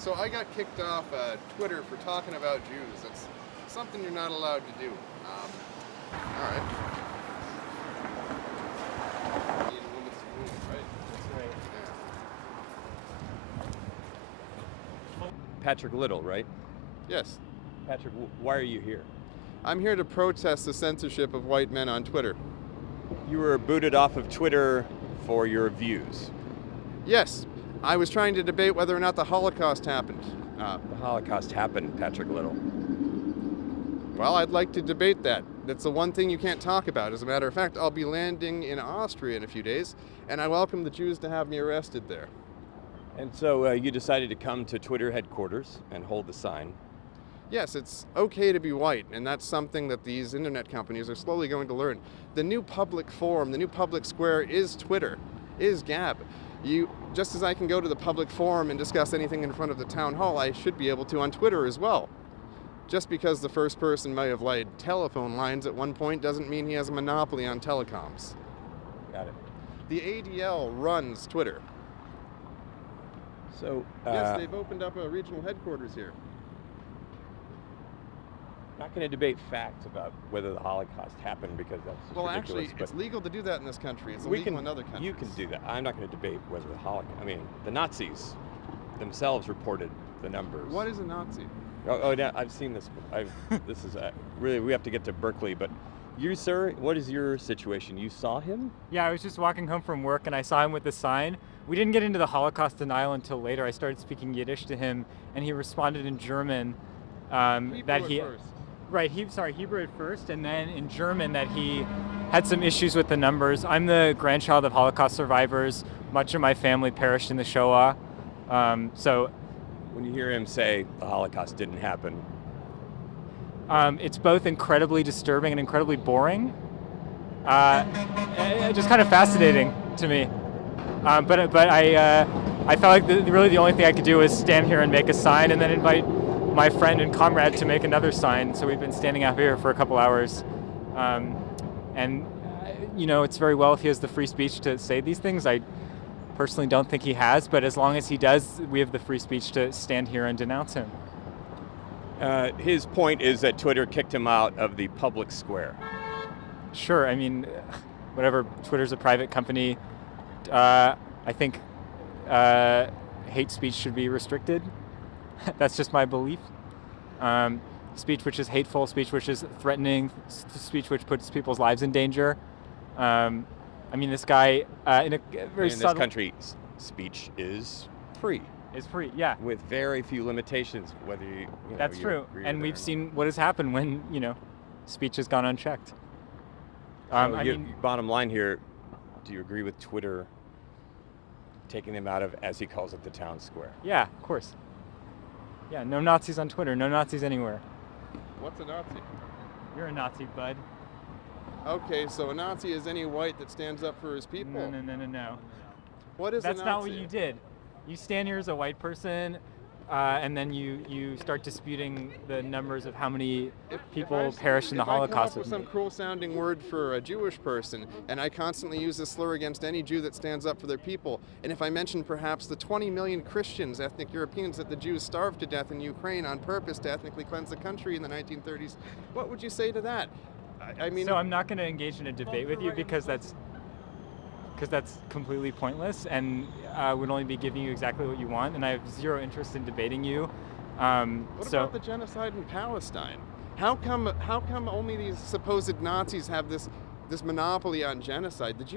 So I got kicked off Twitter for talking about Jews. It's something you're not allowed to do. All right. In women's room, right? That's right. Yeah. Patrick Little, right? Yes. Patrick, why are you here? I'm here to protest the censorship of white men on Twitter. You were booted off of Twitter for your views. Yes. I was trying to debate whether or not the Holocaust happened. The Holocaust happened, Patrick Little. Well, I'd like to debate that. That's the one thing you can't talk about. As a matter of fact, I'll be landing in Austria in a few days, and I welcome the Jews to have me arrested there. And so you decided to come to Twitter headquarters and hold the sign. Yes, it's okay to be white, and that's something that these internet companies are slowly going to learn. The new public forum, the new public square is Twitter, is Gab. Just as I can go to the public forum and discuss anything in front of the town hall, I should be able to on Twitter as well. Just because the first person may have laid telephone lines at one point doesn't mean he has a monopoly on telecoms. Got it. The ADL runs Twitter. So, Yes, they've opened up a regional headquarters here. not going to debate facts about whether the Holocaust happened because that's just Well, ridiculous. actually, it's legal to do that in this country. It's we illegal can, in other countries. You can do that. I'm not going to debate whether the Holocaust. I mean, the Nazis themselves reported the numbers. What is a Nazi? Oh, yeah, I've seen this. This is really. We have to get to Berkeley, but you, sir, what is your situation? You saw him? Yeah, I was just walking home from work and I saw him with the sign. We didn't get into the Holocaust denial until later. I started speaking Yiddish to him, and he responded in German that he. First. Right, Hebrew at first, and then in German that he had some issues with the numbers. I'm the grandchild of Holocaust survivors. Much of my family perished in the Shoah. So When you hear him say the Holocaust didn't happen, it's both incredibly disturbing and incredibly boring. Just kind of fascinating to me. But I felt like really the only thing I could do was stand here and make a sign and then invite my friend and comrade to make another sign. So we've been standing out here for a couple hours. It's very well if he has the free speech to say these things. I personally don't think he has, but as long as he does, we have the free speech to stand here and denounce him. his point is that Twitter kicked him out of the public square. Sure, I mean, whatever, Twitter's a private company. I think hate speech should be restricted. That's just my belief. Speech which is hateful, speech which is threatening, speech which puts people's lives in danger. This guy in a very In subtle... this country, speech is free. is free, yeah. With very few limitations, whether you know, That's you true. agree And with it we've or not. seen what has happened when, speech has gone unchecked. So bottom line here, do you agree with Twitter taking them out of, as he calls it, the town square? Yeah, of course. Yeah, no Nazis on Twitter, no Nazis anywhere. What's a Nazi? You're a Nazi, bud. Okay, so a Nazi is any white that stands up for his people. No. What is That's a Nazi? not what you did. You stand here as a white person, and then you start disputing the numbers of how many people perished in the Holocaust If I come up with some cruel-sounding word for a Jewish person, and I constantly use this slur against any Jew that stands up for their people, and if I mention perhaps the 20 million Christians, ethnic Europeans, that the Jews starved to death in Ukraine on purpose to ethnically cleanse the country in the 1930s, what would you say to that? I mean... So I'm not going to engage in a debate with you because that's completely pointless and would only be giving you exactly what you want, and I have zero interest in debating you. What about the genocide in Palestine? How come only these supposed Nazis have this monopoly on genocide? The